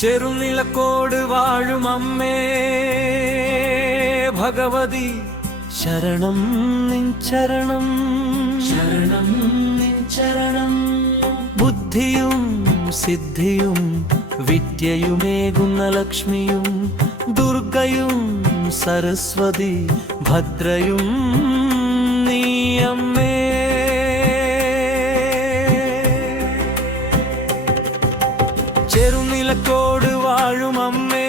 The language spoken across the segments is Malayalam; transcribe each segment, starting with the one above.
ചെറുനിലക്കോട് വാഴും അമ്മേ ഭഗവതി ശരണം നിൻ ചരണം, ശരണം നിൻ ചരണം. ബുദ്ധിയും സിദ്ധിയും വിദ്യയുമേകുന്ന ലക്ഷ്മിയും ദുർഗയും സരസ്വതി ഭദ്രയും നീ അമ്മേ. ചെറുനിലക്കോട് വാഴും അമ്മേ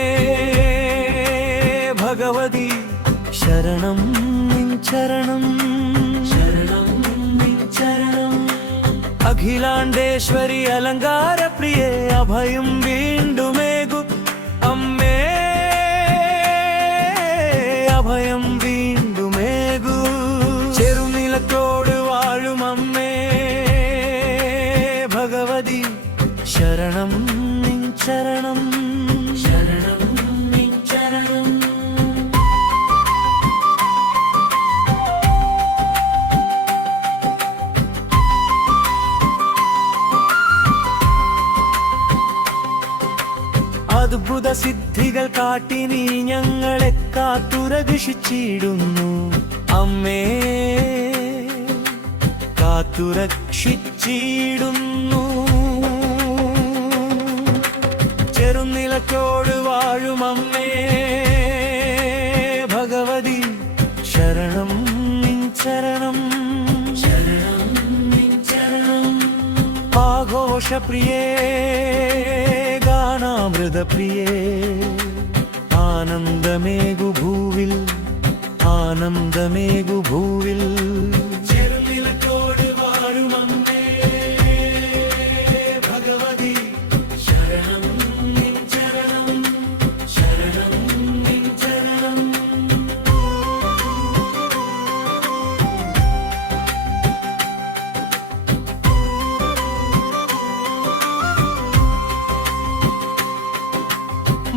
ഭഗവതി ശരണം നിൻ ചരണം, ശരണം നിൻ ചരണം. അഖിലാണ്ടേശ്വരി അലങ്കാരപ്രിയേ അഭയം വീണ്ടുമേകു അമ്മേ, അഭയം വീണ്ടുമേകു. ചെറുനിലക്കോട് വാഴും അമ്മേ ഭഗവതി ശരണം നിൻ ചരണം, ശരണം നിൻ ചരണം. അദ്ഭുത സിദ്ധികൾ കാട്ടി നീ ഞങ്ങളെ കാത്തുരക്ഷിച്ചിടുന്നു അമ്മേ, കാത്തുരക്ഷിച്ചിടുന്നു. ചെറുനിലക്കോട് വാഴും അമ്മേ ഭഗവതി ശരണം നിൻ ചരണം, ശരണം നിൻ ചരണം. ആഘോഷപ്രിയേ ഗാനാമൃതപ്രിയേ ആനന്ദമേകു ഭൂവിൽ, ആനന്ദമേകു ഭൂവിൽ. ചെറുനിലക്കോട് വാഴും അമ്മേ ഭഗവതി ശരണം നിൻ ചരണം, ശരണം നിൻ ചരണം.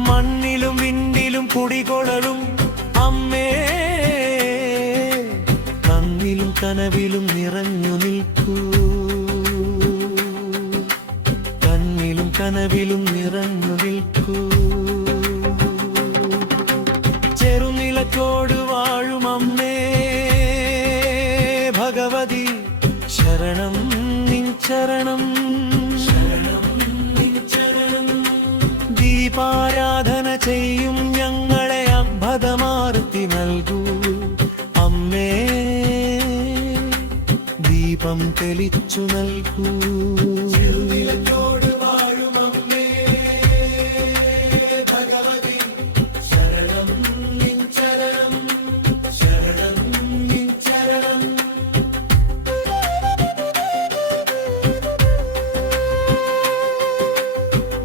മണ്ണിലും വിണ്ടിലും കുടികൊളലും അമ്മേ, കണ്ണിലും കനവിലും നിറഞ്ഞു നിൽക്കൂ, കണ്ണിലും കനവിലും നിറഞ്ഞു നിൽക്കൂ. ചെറുനിലക്കോട് വാഴും അമ്മേ ഭഗവതി ശരണം നിൻ ചരണം, ശരണം നിൻ ചരണം. ദീപാരാധന ചെയ്യും ഞങ്ങളെ അമ്പതമാർത്തി നൽകൂ അമ്മേ, ദീപം തെളിച്ചു നൽകൂ. ചെറുനിലക്കോട് വാഴും അമ്മേ ഭഗവതി ശരണം നിൻ ചരണം, ശരണം നിൻ ചരണം.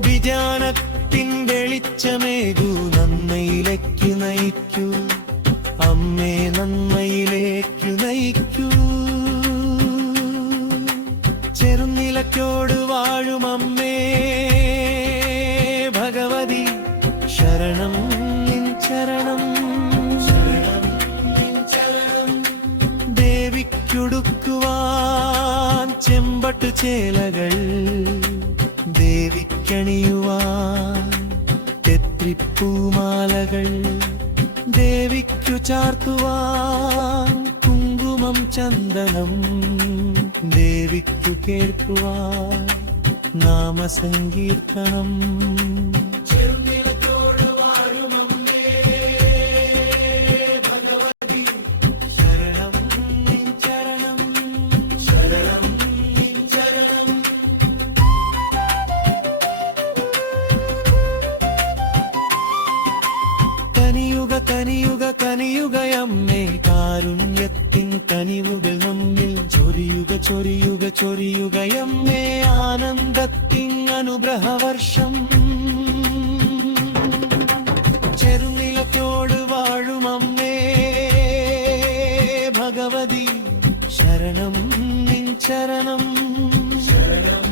വിജ്ഞാനത്തിൻ വെളിച്ചമേകൂ നന്മയിലേക്ക് നയിക്കൂ അമ്മേ, നന്മയിലേക്ക് നയിക്കൂ. ചെറുനിലക്കോട് വാഴും അമ്മേ ഭഗവതി ശരണം നിൻ ചരണം, ശരണം നിൻ ചരണം. ദേവിക്കുടുക്കുവാൻ ചെമ്പട്ടു ചേലകൾ, ദേവിക്കണിയുവാൻ തെത്രിപ്പൂമാലകൾ, ദേവിക്കു ചാർത്തുവാൻ കുങ്കുമം ചന്ദനം, ദേവിക്കു കേൾക്കുവാൻ നാമസങ്കീർത്തനം. ചെറുനിലക്കോട് വാഴും അമ്മേ ഭഗവതി ശരണം നിൻ ചരണം, ശരണം നിൻ ചരണം. കനിയുക കനിയുക കനിയുകയമ്മേ, കാരുണ്യത്തിൻ കനിവുകൾ നമ്മിൽ ചൊരിയുക ചൊരിയുക ചൊരിയുകയമ്മേ, ആനന്ദത്തിൻ അനുഗ്രഹവർഷം. ചെറുനിലക്കോട് വാഴും അമ്മേ ഭഗവതി ശരണം നിൻ ചരണം, ശരണം